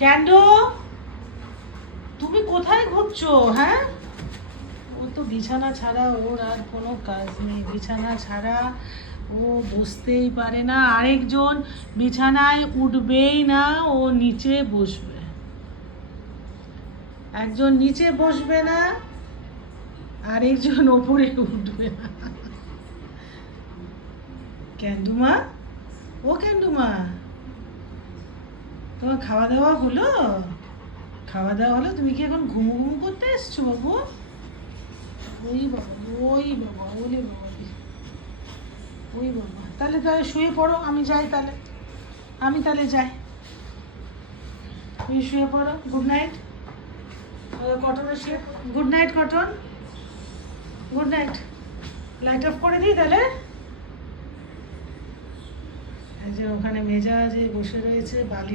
ক্যান্ডো, তুমি কোথায় ঘুরছো? হ্যাঁ, ও তো বিছানা ছাড়া ওর আর কোনো কাজ নেই। বিছানা ছাড়া ও বসতেই পারে না। আরেকজন বিছানায় উঠবেই না, ও নিচে বসবে। একজন নিচে বসবে না, আরেকজন ওপরে উঠবে না। ক্যান্ডুমা, ও ক্যান্ডুমা, তোমার খাওয়া দাওয়া হলো? খাওয়া দাওয়া হলো? তুমি কি এখন ঘুমু ঘুমু করতে এসছো বাবু? ওই বাবা, ওই বাবা, ওলে বাবা রে, ওই বাবা। তাহলে তাহলে শুয়ে পড়ো, আমি যাই তাহলে। আমি তাহলে যাই, তুমি শুয়ে পড়ো। Good night. কটনের শুয়ে, good night cotton, good night. Light off করে দিই তাহলে। এই যে ওখানে মেজাজে বসে রয়েছে বালিশ